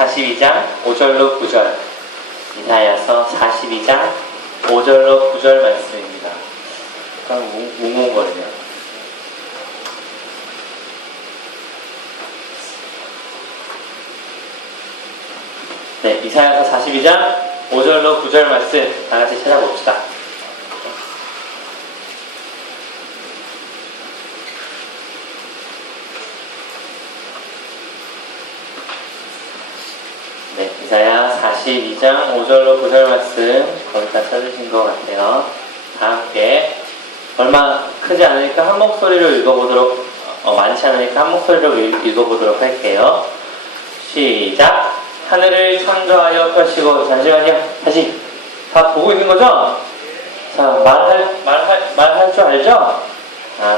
42장 5절로 9절. 이사야서 42장 5절로 9절 말씀입니다. 약간 웅웅거리네요. 네, 이사야서 42장 5절로 9절 말씀 다 같이 찾아봅시다. 네, 이사야 42장 5절로 9절 말씀 거의 다 찾으신 것 같아요. 다 함께 얼마 크지 않으니까 한 목소리로 읽어보도록 많지 않으니까 한 목소리로 읽어보도록 할게요. 시작! 하늘을 창조하여 펴시고 잠시만요. 다시 다 보고 있는 거죠? 자, 말할 줄 알죠?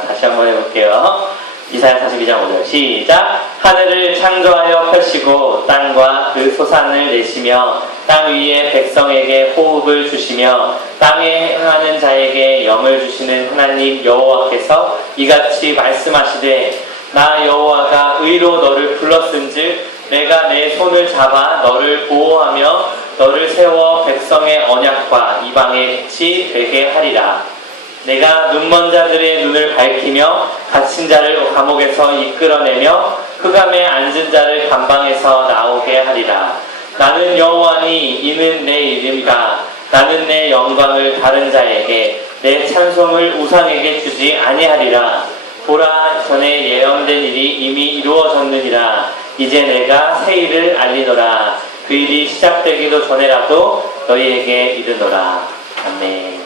다시 한번 해볼게요. 이사야 42장 5절 시작! 하늘을 창조하여 펴시고 땅과 그 소산을 내시며 땅 위에 백성에게 호흡을 주시며 땅에 행하는 자에게 영을 주시는 하나님 여호와께서 이같이 말씀하시되 나 여호와가 의로 너를 불렀은즉 내가 내 손을 잡아 너를 보호하며 너를 세워 백성의 언약과 이방의 빛이 되게 하리라. 내가 눈먼 자들의 눈을 밝히며 갇힌 자를 감옥에서 이끌어내며 흑암에 앉은 자를 감방에서 나오게 하리라. 나는 여호와니 이는 내 이름이다. 나는 내 영광을 다른 자에게 내 찬송을 우상에게 주지 아니하리라. 보라 전에 예언된 일이 이미 이루어졌느니라. 이제 내가 새 일을 알리노라. 그 일이 시작되기도 전에라도 너희에게 이르노라. 아멘.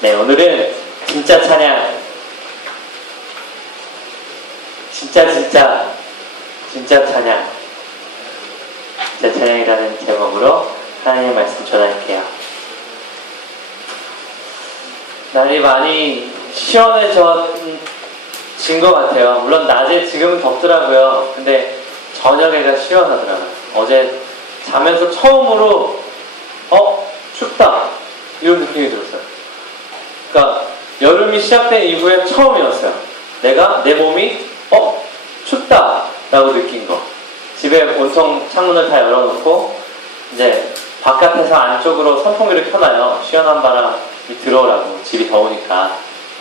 네, 오늘은 진짜 찬양, 진짜 찬양, 진짜 찬양이라는 제목으로 하나님의 말씀 전할게요. 날이 많이 시원해진 것 같아요. 물론 낮에 지금은 덥더라고요. 근데 저녁에가 시원하더라고요. 어제 자면서 처음으로 춥다 이런 느낌이 들었어요. 그러니까 여름이 시작된 이후에 처음이었어요. 내 몸이 춥다 라고 느낀 거. 집에 온통 창문을 다 열어놓고 이제 바깥에서 안쪽으로 선풍기를 켜놔요. 시원한 바람이 들어오라고. 집이 더우니까.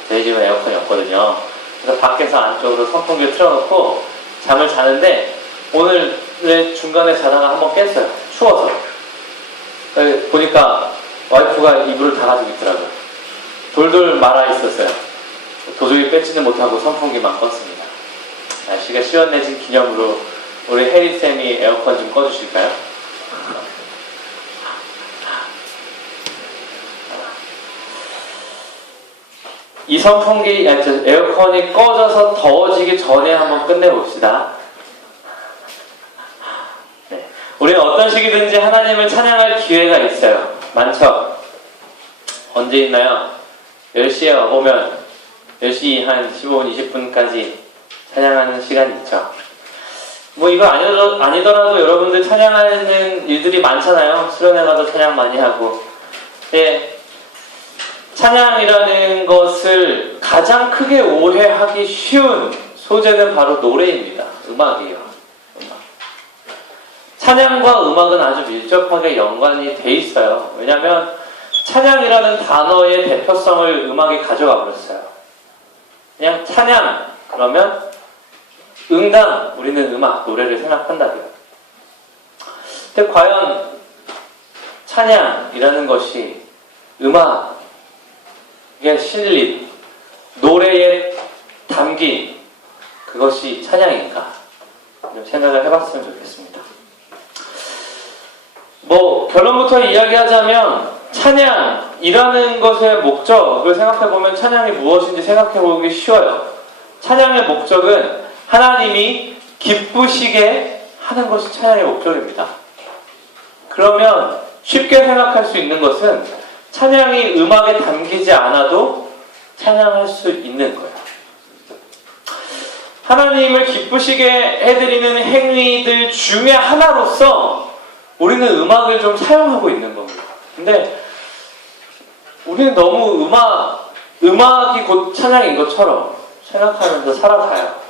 저희 집은 에어컨이 없거든요. 그래서 밖에서 안쪽으로 선풍기를 틀어놓고 잠을 자는데 오늘 중간에 자다가 한번 깼어요. 추워서. 보니까 와이프가 이불을 다 가지고 있더라고요. 돌돌 말아 있었어요. 도저히 뺏지는 못하고 선풍기만 껐습니다. 날씨가 시원해진 기념으로 우리 혜리쌤이 에어컨 좀 꺼주실까요? 이 선풍기, 에어컨이 꺼져서 더워지기 전에 한번 끝내봅시다. 네. 우리는 어떤 시기든지 하나님을 찬양할 기회가 있어요. 많죠? 언제 있나요? 10시에 와보면 10시 한 15분, 20분까지 찬양하는 시간이 있죠. 뭐 이거 아니더라도 여러분들 찬양하는 일들이 많잖아요. 수련회 가도 찬양 많이 하고. 근데 찬양이라는 것을 가장 크게 오해하기 쉬운 소재는 바로 노래입니다. 음악이에요. 음악. 찬양과 음악은 아주 밀접하게 연관이 돼 있어요. 왜냐하면 찬양이라는 단어의 대표성을 음악이 가져가 버렸어요. 그냥 찬양 그러면 응당 우리는 음악, 노래를 생각한다고요. 근데 과연 찬양이라는 것이 음악에 실린 노래에 담긴 그것이 찬양인가 좀 생각을 해봤으면 좋겠습니다. 뭐 결론부터 이야기하자면 찬양이라는 것의 목적을 생각해보면 찬양이 무엇인지 생각해보기 쉬워요. 찬양의 목적은 하나님이 기쁘시게 하는 것이 찬양의 목적입니다. 그러면 쉽게 생각할 수 있는 것은 찬양이 음악에 담기지 않아도 찬양할 수 있는 거예요. 하나님을 기쁘시게 해드리는 행위들 중에 하나로서 우리는 음악을 좀 사용하고 있는 겁니다. 근데 우리는 너무 음악이 곧 찬양인 것처럼 생각하면서 살아가요.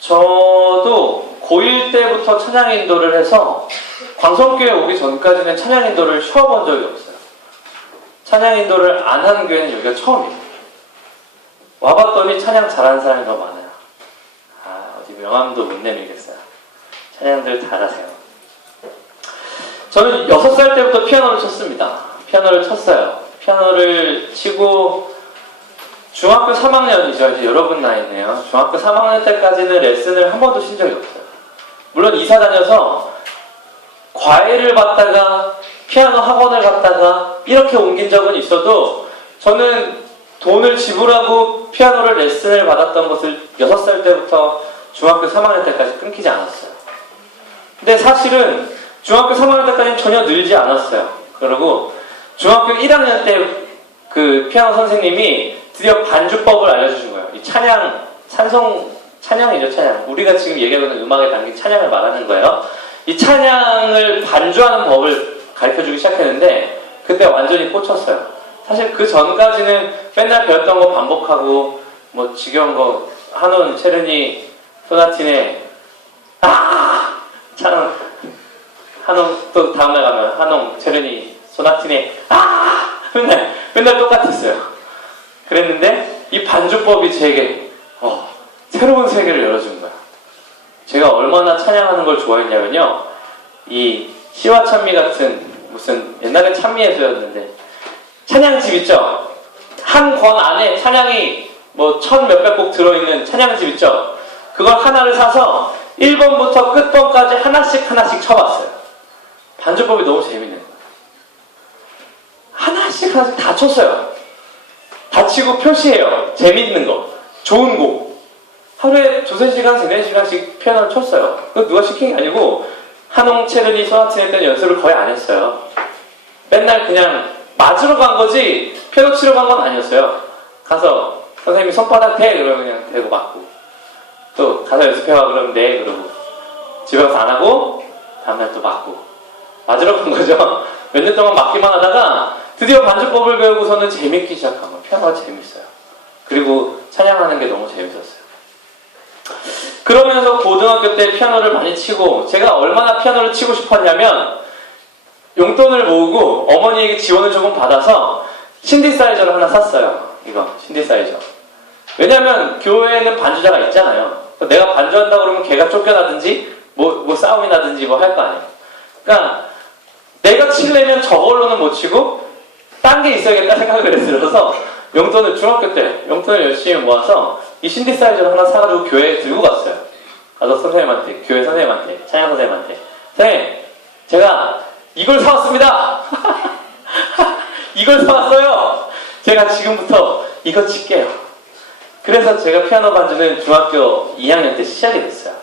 저도 고1 때부터 찬양 인도를 해서 광성교회 오기 전까지는 찬양 인도를 쉬어본 적이 없어요. 찬양 인도를 안 한 교회는 여기가 처음이에요. 와봤더니 찬양 잘하는 사람이 너무 많아요. 어디 명함도 못 내밀겠어요. 찬양들 잘하세요. 저는 6살 때부터 피아노를 쳤습니다. 피아노를 쳤어요. 피아노를 치고 중학교 3학년이죠. 이제 여러분 나이네요. 중학교 3학년 때까지는 레슨을 한 번도 쉰 적이 없어요. 물론 이사 다녀서 과외를 받다가 피아노 학원을 갔다가 이렇게 옮긴 적은 있어도 저는 돈을 지불하고 피아노를 레슨을 받았던 것을 6살 때부터 중학교 3학년 때까지 끊기지 않았어요. 근데 사실은 중학교 3학년 때까지는 전혀 늘지 않았어요. 그리고 중학교 1학년 때 그 피아노 선생님이 드디어 반주법을 알려주신 거예요. 이 찬양, 찬양이죠, 찬양. 우리가 지금 얘기하고 있는 음악에 담긴 찬양을 말하는 거예요. 이 찬양을 반주하는 법을 가르쳐주기 시작했는데 그때 완전히 꽂혔어요. 사실 그 전까지는 맨날 배웠던 거 반복하고 뭐 지겨운 거 하논, 체르니, 소나티네 참 하논 또 다음날 가면 하논, 체르니, 소나티네 맨날 똑같았어요. 그랬는데 이 반주법이 제게 새로운 세계를 열어준 거야. 제가 얼마나 찬양하는 걸 좋아했냐면요, 이 시와 찬미 같은 무슨 옛날엔 찬미예수였는데 찬양집 있죠? 한 권 안에 찬양이 뭐 1000 몇백 곡 들어있는 찬양집 있죠? 그걸 하나를 사서 1번부터 끝번까지 하나씩 쳐봤어요. 반주법이 너무 재밌는 거예요. 하나씩 다 쳤어요. 다 치고 표시해요. 재밌는 거, 좋은 곡. 하루에 2-3시간, 3-4시간씩 피아노를 쳤어요. 그거 누가 시킨 게 아니고 하농, 체르니, 소나티네 때는 연습을 거의 안 했어요. 맨날 그냥 맞으러 간 거지 피아노 치러 간 건 아니었어요. 가서 선생님이 손바닥 대 그러면 그냥 대고 맞고, 또 가서 연습해와 그러면 네 그러고, 집에 가서 안 하고 다음날 또 맞고, 맞으러 간 거죠. 몇 년 동안 맞기만 하다가 드디어 반주법을 배우고서는 재밌기 시작한 거예요. 피아노가 재밌어요. 그리고 찬양하는 게 너무 재밌었어요. 그러면서 고등학교 때 피아노를 많이 치고, 제가 얼마나 피아노를 치고 싶었냐면 용돈을 모으고 어머니에게 지원을 조금 받아서 신디사이저를 하나 샀어요. 이거 신디사이저. 왜냐면 교회에는 반주자가 있잖아요. 내가 반주한다 그러면 걔가 쫓겨나든지 뭐 싸움이 나든지 뭐 할 거 아니에요. 그러니까 내가 치려면 저걸로는 못 치고 딴 게 있어야겠다 생각을 들어서 용돈을, 중학교 때 용돈을 열심히 모아서 이 신디사이저를 하나 사가지고 교회에 들고 갔어요. 가서 선생님한테, 교회 선생님한테, 찬양 선생님한테, 선생님 제가 이걸 사왔습니다. 이걸 사왔어요. 제가 지금부터 이거 칠게요. 그래서 제가 피아노 반주는 중학교 2학년 때 시작이 됐어요.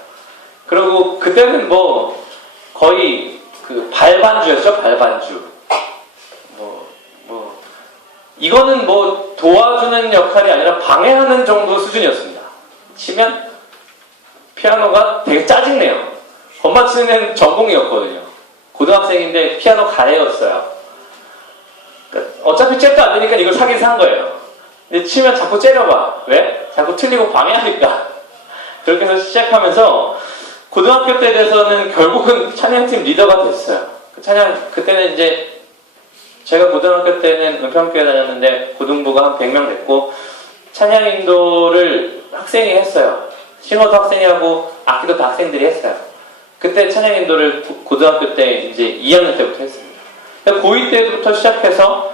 그리고 그때는 뭐 거의 그 발반주였죠. 발반주. 이거는 뭐 도와주는 역할이 아니라 방해하는 정도 수준이었습니다. 치면 피아노가 되게 짜증내요. 건반 치는 애는 전공이었거든요. 고등학생인데 피아노 가해였어요. 그러니까 어차피 잽도 안 되니까 이걸 사긴 산 거예요. 근데 치면 자꾸 째려봐. 왜? 자꾸 틀리고 방해하니까. 그렇게 해서 시작하면서 고등학교 때 돼서는 결국은 찬양팀 리더가 됐어요. 그때는 이제 제가 고등학교 때는 은평교회 다녔는데 고등부가 한 100명 됐고, 찬양 인도를 학생이 했어요. 신호도 학생이 하고 악기도 다 학생들이 했어요. 그때 찬양 인도를 고등학교 때 이제 2학년 때부터 했습니다. 고2 때부터 시작해서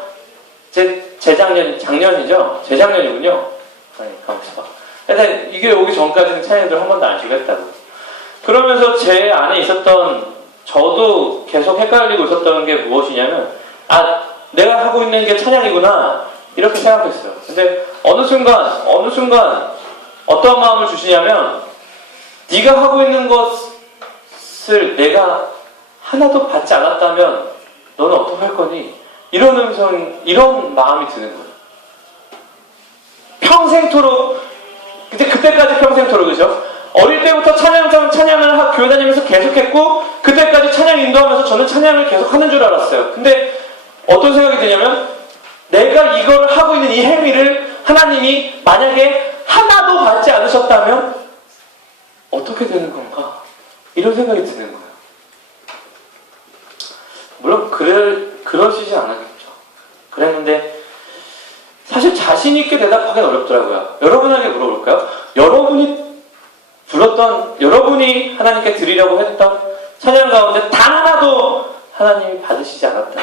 작년이죠? 재작년이군요. 아니, 가만있어 봐. 일단 이게 오기 전까지는 찬양 인도를 한 번도 안 쉬고 했다고. 그러면서 제 안에 있었던, 저도 계속 헷갈리고 있었던 게 무엇이냐면, 내가 하고 있는 게 찬양이구나 이렇게 생각했어요. 근데 어느 순간 어떤 마음을 주시냐면, 네가 하고 있는 것을 내가 하나도 받지 않았다면 너는 어떻게 할 거니? 이런 마음이 드는 거예요. 평생토록, 그때까지 평생토록, 그죠? 어릴 때부터 찬양을 교회 다니면서 계속했고, 그때까지 찬양 인도하면서 저는 찬양을 계속 하는 줄 알았어요. 근데 어떤 생각이 드냐면, 내가 이걸 하고 있는 이 행위를 하나님이 만약에 하나도 받지 않으셨다면 어떻게 되는 건가? 이런 생각이 드는 거예요. 물론 그러시지 않았겠죠. 그랬는데 사실 자신 있게 대답하기는 어렵더라고요. 여러분에게 물어볼까요? 여러분이 하나님께 드리려고 했던 찬양 가운데 단 하나도 하나님이 받으시지 않았다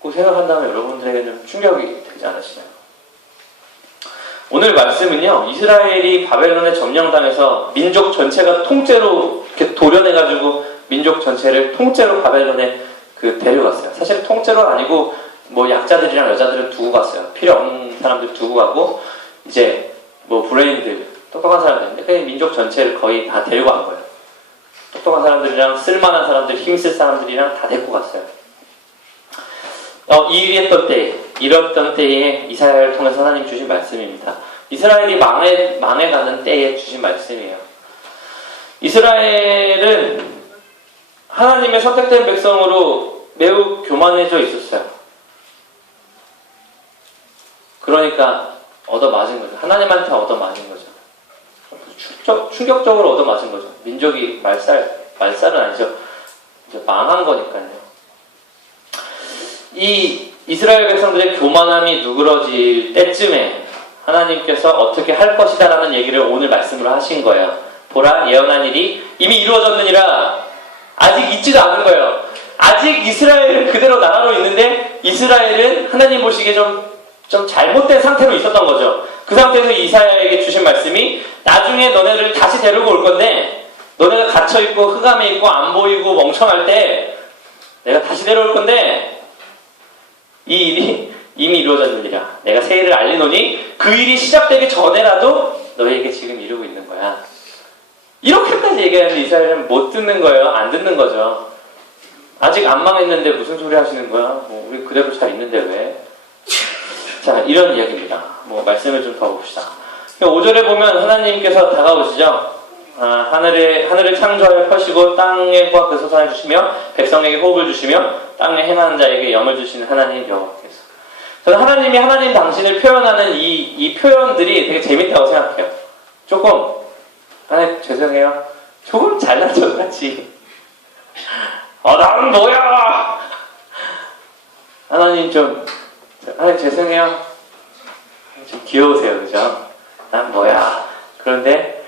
고 생각한다면 여러분들에게 좀 충격이 되지 않으시나요? 오늘 말씀은요, 이스라엘이 바벨론에 점령당해서 민족 전체가 통째로 이렇게 도련해가지고 민족 전체를 통째로 바벨론에 데려갔어요. 사실 통째로 아니고 뭐 약자들이랑 여자들은 두고 갔어요. 필요 없는 사람들 두고 가고 이제 뭐 브레인들 똑똑한 사람들인데 그냥 민족 전체를 거의 다 데리고 간 거예요. 똑똑한 사람들이랑 쓸만한 사람들, 힘쓸 사람들이랑 다 데리고 갔어요. 이랬던 때에 이사야를 통해서 하나님 주신 말씀입니다. 이스라엘이 망해가는 때에 주신 말씀이에요. 이스라엘은 하나님의 선택된 백성으로 매우 교만해져 있었어요. 그러니까 얻어맞은 거죠. 하나님한테 얻어맞은 거죠. 충격적으로 얻어맞은 거죠. 민족이 말살은 아니죠. 이제 망한 거니까요. 이 이스라엘 백성들의 교만함이 누그러질 때쯤에 하나님께서 어떻게 할 것이다 라는 얘기를 오늘 말씀으로 하신 거예요. 보라, 예언한 일이 이미 이루어졌느니라. 아직 있지도 않은 거예요. 아직 이스라엘은 그대로 나라로 있는데 이스라엘은 하나님 보시기에 좀 잘못된 상태로 있었던 거죠. 그 상태에서 이사야에게 주신 말씀이 나중에 너네를 다시 데리고 올 건데 너네가 갇혀있고 흑암에 있고 안 보이고 멍청할 때 내가 다시 데려올 건데 이 일이 이미 이루어졌느니라. 내가 새 일을 알리노니 그 일이 시작되기 전에라도 너희에게 지금 이루고 있는 거야. 이렇게까지 얘기하는데 이스라엘은 못 듣는 거예요. 안 듣는 거죠. 아직 안 망했는데 무슨 소리 하시는 거야? 우리 그대로 잘 있는데 왜? 자, 이런 이야기입니다. 말씀을 좀 더 봅시다. 5절에 보면 하나님께서 다가오시죠. 하늘을 창조하여 펴시고 땅에 과 그 소산을 주시며 백성에게 호흡을 주시며 땅에 행하는 자에게 영을 주시는 하나님 여호와께서. 저는 하나님이 하나님 당신을 표현하는 이 표현들이 되게 재밌다고 생각해요. 조금 죄송해요. 조금 잘난 척 같이 나는 뭐야? 하나님 죄송해요. 좀 귀여우세요. 그죠? 난 뭐야? 그런데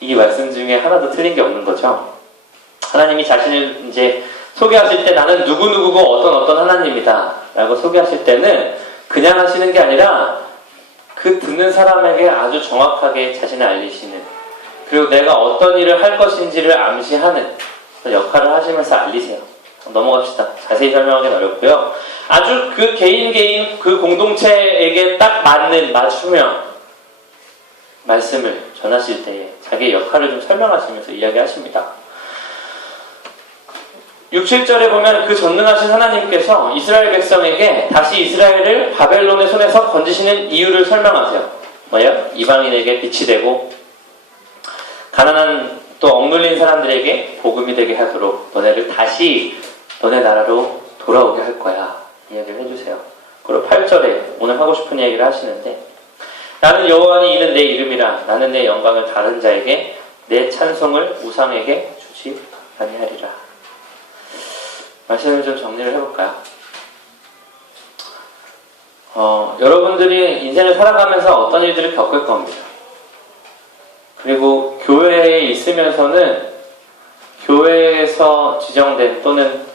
이 말씀 중에 하나도 틀린 게 없는 거죠. 하나님이 자신을 이제 소개하실 때 나는 누구누구고 어떤 하나님이다 라고 소개하실 때는 그냥 하시는 게 아니라 그 듣는 사람에게 아주 정확하게 자신을 알리시는, 그리고 내가 어떤 일을 할 것인지를 암시하는 역할을 하시면서 알리세요. 넘어갑시다. 자세히 설명하기는 어렵고요. 아주 그 개인 그 공동체에게 딱 맞추며 말씀을 전하실 때에 자기의 역할을 좀 설명하시면서 이야기하십니다. 6, 7절에 보면 그 전능하신 하나님께서 이스라엘 백성에게 다시 이스라엘을 바벨론의 손에서 건지시는 이유를 설명하세요. 뭐예요? 이방인에게 빛이 되고 가난한 또 억눌린 사람들에게 복음이 되게 하도록 너네를 다시 너네 나라로 돌아오게 할 거야. 이야기를 해주세요. 그리고 8절에 오늘 하고 싶은 이야기를 하시는데 나는 여호와니 이는 내 이름이라. 나는 내 영광을 다른 자에게 내 찬송을 우상에게 주지 아니하리라. 말씀을 좀 정리를 해볼까요? 여러분들이 인생을 살아가면서 어떤 일들을 겪을 겁니다. 그리고 교회에 있으면서는 교회에서 지정된 또는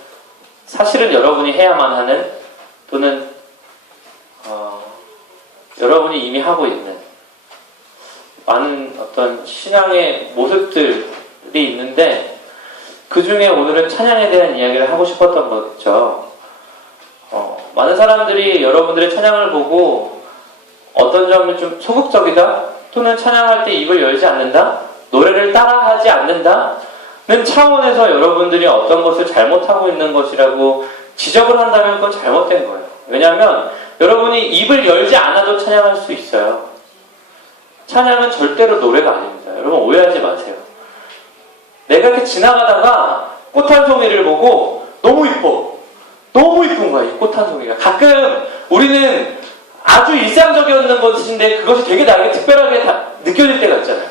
사실은 여러분이 해야만 하는 또는 여러분이 이미 하고 있는 많은 어떤 신앙의 모습들이 있는데 그 중에 오늘은 찬양에 대한 이야기를 하고 싶었던 거죠. 많은 사람들이 여러분들의 찬양을 보고 어떤 점이 좀 소극적이다 또는 찬양할 때 입을 열지 않는다, 노래를 따라하지 않는다는 차원에서 여러분들이 어떤 것을 잘못하고 있는 것이라고 지적을 한다면 그건 잘못된 거예요. 왜냐하면 여러분이 입을 열지 않아도 찬양할 수 있어요. 찬양은 절대로 노래가 아닙니다. 여러분 오해하지 마세요. 내가 이렇게 지나가다가 꽃 한 송이를 보고 너무 이뻐. 너무 이쁜 거야, 이 꽃 한 송이가. 가끔 우리는 아주 일상적이었는 것인데 그것이 되게 나에게 특별하게 느껴질 때가 있잖아요.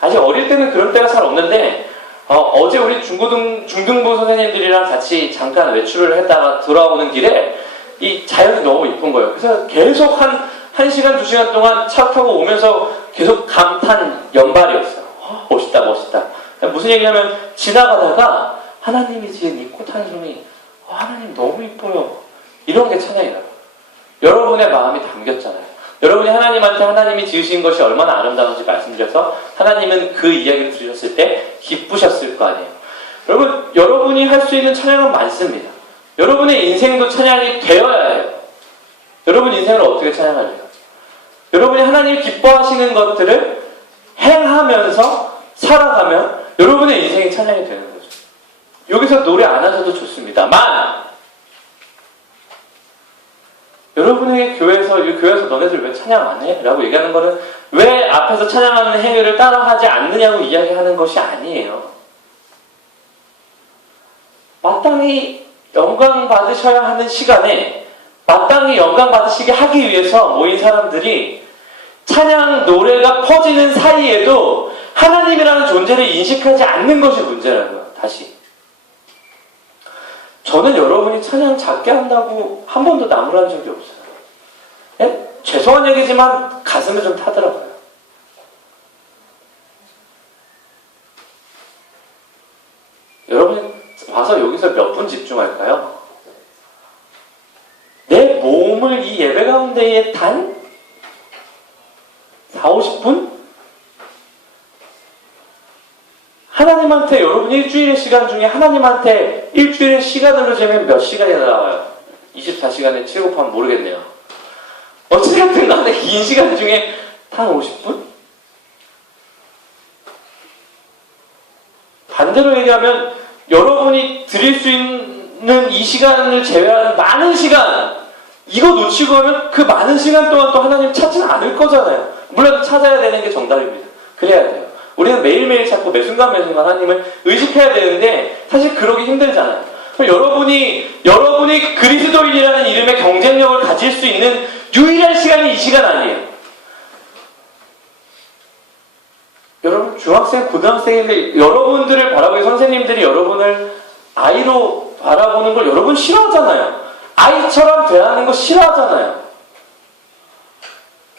아직 어릴 때는 그런 때가 잘 없는데 어제 우리 중등부 선생님들이랑 같이 잠깐 외출을 했다가 돌아오는 길에 이 자연이 너무 이쁜 거예요. 그래서 계속 한 시간, 2시간 동안 차 타고 오면서 계속 감탄 연발이었어요. 멋있다, 멋있다. 무슨 얘기냐면 지나가다가 하나님이 지은 이 꽃 한 송이 하나님 너무 이뻐요. 이런 게 찬양이라고. 여러분의 마음이 담겼잖아요. 여러분이 하나님한테 하나님이 지으신 것이 얼마나 아름다운지 말씀드려서 하나님은 그 이야기를 들으셨을 때 기쁘셨을 거 아니에요. 여러분이 할 수 있는 찬양은 많습니다. 여러분의 인생도 찬양이 되어야 해요. 여러분 인생을 어떻게 찬양할래요? 여러분이 하나님이 기뻐하시는 것들을 행하면서 살아가면 여러분의 인생이 찬양이 되는 거죠. 여기서 노래 안 하셔도 좋습니다만 여러분에게 교회에서 너네들 왜 찬양 안 해? 라고 얘기하는 거는 왜 앞에서 찬양하는 행위를 따라하지 않느냐고 이야기하는 것이 아니에요. 마땅히 영광 받으셔야 하는 시간에 마땅히 영광 받으시게 하기 위해서 모인 사람들이 찬양 노래가 퍼지는 사이에도 하나님이라는 존재를 인식하지 않는 것이 문제라고요. 다시. 저는 여러분이 찬양 작게 한다고 한 번도 나무란 적이 없어요. 예? 죄송한 얘기지만 가슴에 좀 타더라고요. 여러분이 와서 여기서 몇 분 집중할까요? 내 몸을 이 예배 가운데에 단 4, 50분? 하나님한테 여러분 일주일의 시간 중에 하나님한테 일주일의 시간으로 재면 몇 시간이나 나와요? 24시간에 7 곱하면 모르겠네요. 어쨌든 간에 긴 시간 중에 단 50분? 반대로 얘기하면 여러분이 드릴 수 있는 이 시간을 제외한 많은 시간 이거 놓치고 하면 그 많은 시간 동안 또 하나님 찾지는 않을 거잖아요. 물론 찾아야 되는 게 정답입니다. 그래야 돼요. 우리는 매일매일 찾고 매순간 하나님을 의식해야 되는데 사실 그러기 힘들잖아요. 여러분이 그리스도인이라는 이름의 경쟁력을 가질 수 있는 유일한 시간이 이 시간 아니에요. 여러분 중학생, 고등학생인데 여러분들을 바라보고 선생님들이 여러분을 아이로 바라보는 걸 여러분 싫어하잖아요. 아이처럼 대하는 거 싫어하잖아요.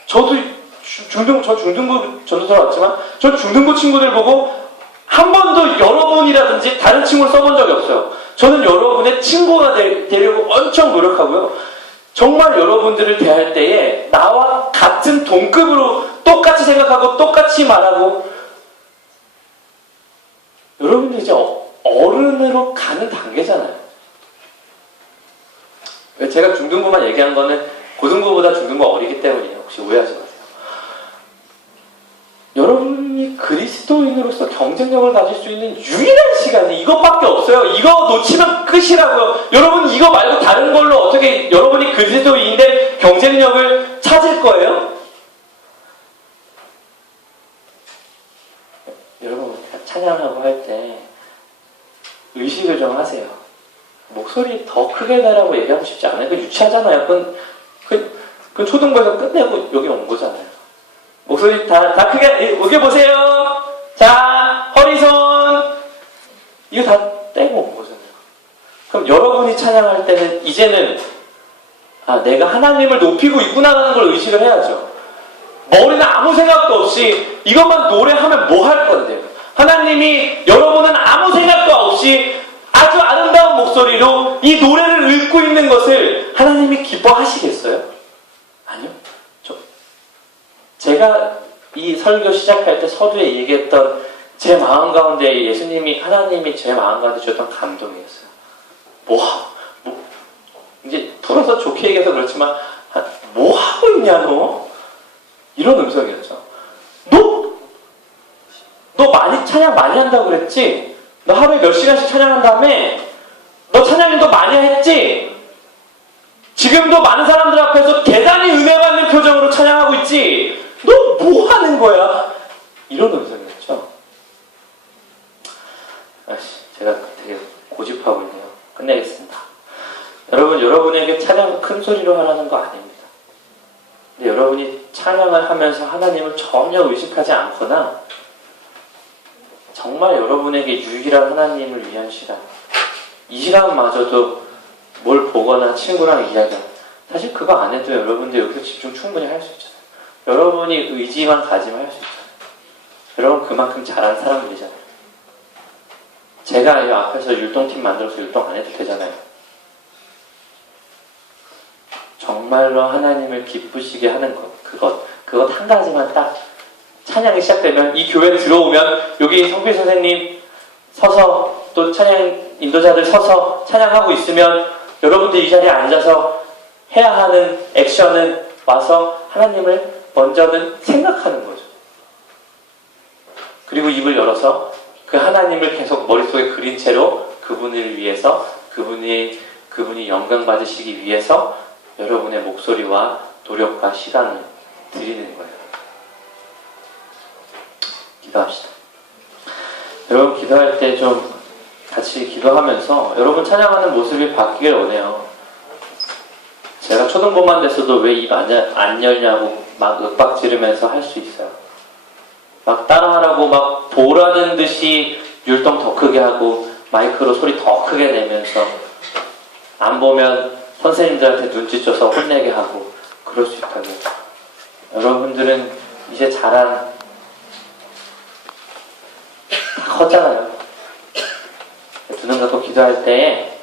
저도 중등부 전도사 왔지만 저 중등부 친구들 보고 한 번도 여러분이라든지 다른 친구를 써본 적이 없어요. 저는 여러분의 친구가 되려고 엄청 노력하고요. 정말 여러분들을 대할 때에 나와 같은 동급으로 똑같이 생각하고 똑같이 말하고 여러분들 이제 어른으로 가는 단계잖아요. 제가 중등부만 얘기한 거는 고등부보다 중등부가 어리기 때문이에요. 혹시 오해하지 마세요. 여러분이 그리스도인으로서 경쟁력을 가질 수 있는 유일한 시간이 이것밖에 없어요. 이거 놓치면 끝이라고요. 여러분 이거 말고 다른 걸로 어떻게 여러분이 그리스도인인데 경쟁력을 찾을 거예요? 여러분 찬양하고 할 때 의식을 좀 하세요. 목소리 더 크게 내라고 얘기하고 싶지 않아요. 그 유치하잖아요. 그 초등부에서 끝내고 여기 온 거잖아요. 목소리 다 크게 여기 보세요. 자 허리손 이거 다 떼고 온 거잖아요. 그럼 여러분이 찬양할 때는 이제는 내가 하나님을 높이고 있구나라는 걸 의식을 해야죠. 머리는 아무 생각도 없이 이것만 노래하면 뭐 할 건데요. 하나님이 여러분은 아무 생각도 없이 아주 아름다운 목소리로 이 노래를 읊고 있는 것을 하나님이 기뻐하시겠어요? 아니요. 제가 이 설교 시작할 때 서두에 얘기했던 제 마음 가운데 하나님이 제 마음 가운데 주셨던 감동이었어요. 이제 풀어서 좋게 얘기해서 그렇지만 뭐 하고 있냐 너? 이런 음성이었죠. 너 찬양 많이 한다고 그랬지? 너 하루에 몇 시간씩 찬양한 다음에 너 찬양도 많이 했지? 지금도 많은 사람들 앞에서 대단히 은혜 받는 표정으로 찬양하고 있지? 너 뭐 하는 거야? 이런 음성이었죠. 제가 되게 고집하고 있네요. 끝내겠습니다. 여러분에게 찬양 큰 소리로 하라는 거 아닙니다. 근데 여러분이 찬양을 하면서 하나님을 전혀 의식하지 않거나 정말 여러분에게 유일한 하나님을 위한 시간. 이 시간마저도 뭘 보거나 친구랑 이야기하고, 사실 그거 안 해도 여러분들 여기서 집중 충분히 할 수 있잖아요. 여러분이 의지만 가지면 할 수 있잖아요. 여러분 그만큼 잘한 사람들이잖아요. 제가 이 앞에서 율동팀 만들어서 율동 안 해도 되잖아요. 정말로 하나님을 기쁘시게 하는 것, 그것 한 가지만 딱 찬양이 시작되면, 이 교회 들어오면 여기 성필 선생님 서서 또 찬양 인도자들 서서 찬양하고 있으면 여러분들 이 자리에 앉아서 해야 하는 액션은 와서 하나님을 먼저는 생각하는 거죠. 그리고 입을 열어서 그 하나님을 계속 머릿속에 그린 채로 그분을 위해서, 그분이 영광 받으시기 위해서 여러분의 목소리와 노력과 시간을 드리는 거예요. 기도합시다. 여러분 기도할 때 좀 같이 기도하면서 여러분 찬양하는 모습이 바뀌길 원해요. 제가 초등부만 됐어도 왜 입 안 열냐고 막 윽박 지르면서 할 수 있어요. 막 따라하라고 막 보라는 듯이 율동 더 크게 하고 마이크로 소리 더 크게 내면서 안 보면 선생님들한테 눈치 줘서 혼내게 하고 그럴 수 있다고요. 여러분들은 이제 다 컸잖아요. 두 눈 감고 기도할 때에,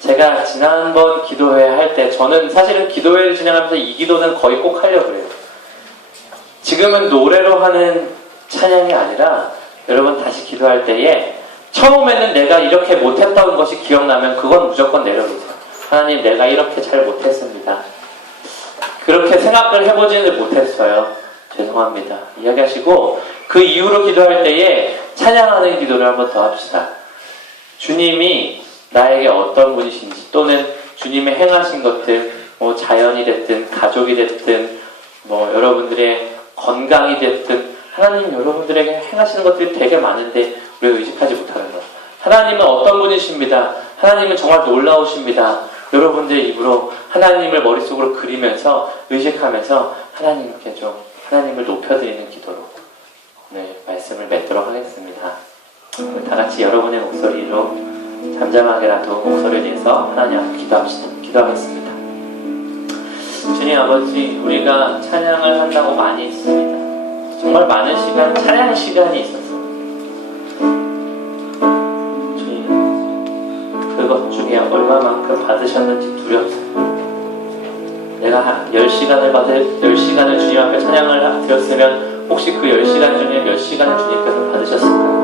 제가 지난번 기도회 할 때, 저는 사실은 기도회를 진행하면서 이 기도는 거의 꼭 하려고 그래요. 지금은 노래로 하는 찬양이 아니라 여러분 다시 기도할 때에 처음에는 내가 이렇게 못했던 것이 기억나면 그건 무조건 내려놓으세요. 하나님, 내가 이렇게 잘 못했습니다. 그렇게 생각을 해보지는 못했어요. 죄송합니다. 이야기하시고 그 이후로 기도할 때에 찬양하는 기도를 한번 더 합시다. 주님이 나에게 어떤 분이신지, 또는 주님이 행하신 것들, 뭐 자연이 됐든 가족이 됐든 뭐 여러분들의 건강이 됐든, 하나님 여러분들에게 행하시는 것들이 되게 많은데 우리가 의식하지 못하는 것. 하나님은 어떤 분이십니다. 하나님은 정말 놀라우십니다. 여러분들의 입으로 하나님을 머릿속으로 그리면서 의식하면서 하나님께 좀 하나님을 높여드리는 기도로 오늘 말씀을 맺도록 하겠습니다. 다 같이 여러분의 목소리로 잠잠하게라도 목소리를 내서 하나님 앞에 기도합시다. 기도하겠습니다. 주님 아버지, 우리가 찬양을 한다고 많이 했습니다. 정말 많은 시간, 찬양 시간이 있었어요. 주님, 그것 중에 얼마만큼 받으셨는지 두렵어요. 내가 10시간을 주님 앞에 찬양을 드렸으면 혹시 그 10시간 중에 몇 시간을 주님께서 받으셨을까요?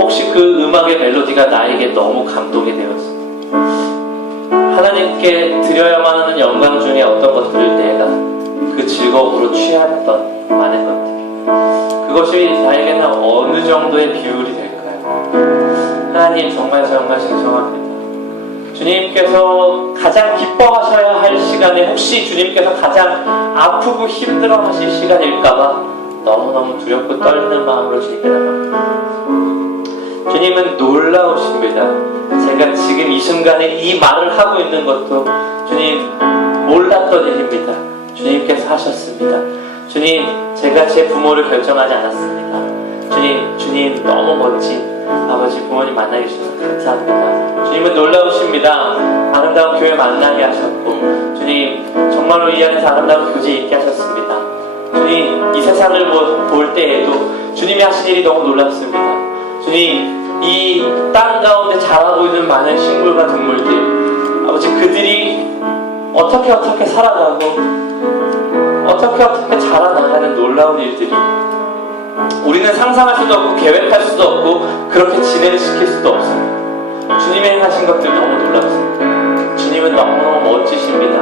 혹시 그 음악의 멜로디가 나에게 너무 감동이 되었어. 하나님께 드려야만 하는 영광 중에 어떤 것들을 내가 그 즐거움으로 취했던 많은 것들, 그것이 나에게는 어느 정도의 비율이 될까요? 하나님, 정말 죄송합니다. 주님께서 가장 기뻐하셔야 할 시간에 혹시 주님께서 가장 아프고 힘들어 하실 시간일까봐 너무너무 두렵고 떨리는 마음으로 주님께 나갑니다. 주님은 놀라우십니다. 제가 지금 이 순간에 이 말을 하고 있는 것도 주님 몰랐던 일입니다. 주님께서 하셨습니다. 주님, 제가 제 부모를 결정하지 않았습니다. 주님 너무 멋진 아버지 부모님 만나게 주셔서 감사합니다. 주님은 놀라우십니다. 아름다운 교회 만나게 하셨고, 주님 정말로 이 안에서 아름다운 교제 있게 하셨습니다. 주님, 이 세상을 볼 때에도 주님이 하신 일이 너무 놀랍습니다. 주님, 이 땅 가운데 자라고 있는 많은 식물과 동물들, 아버지 그들이 어떻게 살아가고 어떻게 자라나가는 놀라운 일들이 우리는 상상할 수도 없고 계획할 수도 없고 그렇게 진행시킬 수도 없습니다. 주님이 행하신 것들 너무 놀랍습니다. 주님은 너무너무 멋지십니다.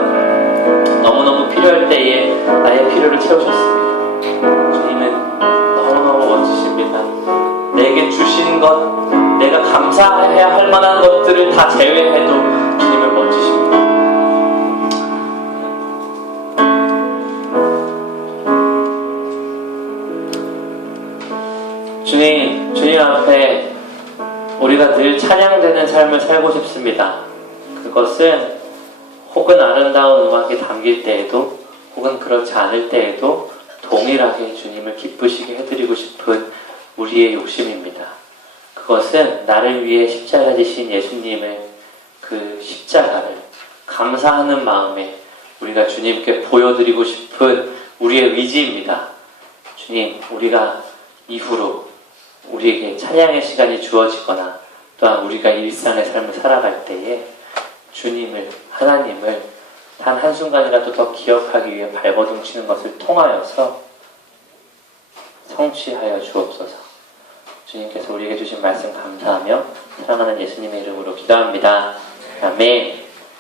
너무너무 필요할 때에 나의 필요를 채우셨습니다. 주님은 너무너무 멋지십니다. 내게 주신 것, 내가 감사해야 할 만한 것들을 다 제외해도 주님은 멋지십니다. 주님 앞에 우리가 늘 찬양되는 삶을 살고 싶습니다. 그것은 혹은 아름다운 음악이 담길 때에도 혹은 그렇지 않을 때에도 동일하게 주님을 기쁘시게 해드리고 싶은 우리 우리의 욕심입니다. 그것은 나를 위해 십자가 지신 예수님의 그 십자가를 감사하는 마음에 우리가 주님께 보여드리고 싶은 우리의 의지입니다. 주님, 우리가 이후로 우리에게 찬양의 시간이 주어지거나 또한 우리가 일상의 삶을 살아갈 때에 주님을, 하나님을 단 한순간이라도 더 기억하기 위해 발버둥 치는 것을 통하여서 성취하여 주옵소서. 주님께서 우리에게 주신 말씀 감사하며 사랑하는 예수님의 이름으로 기도합니다. 아멘.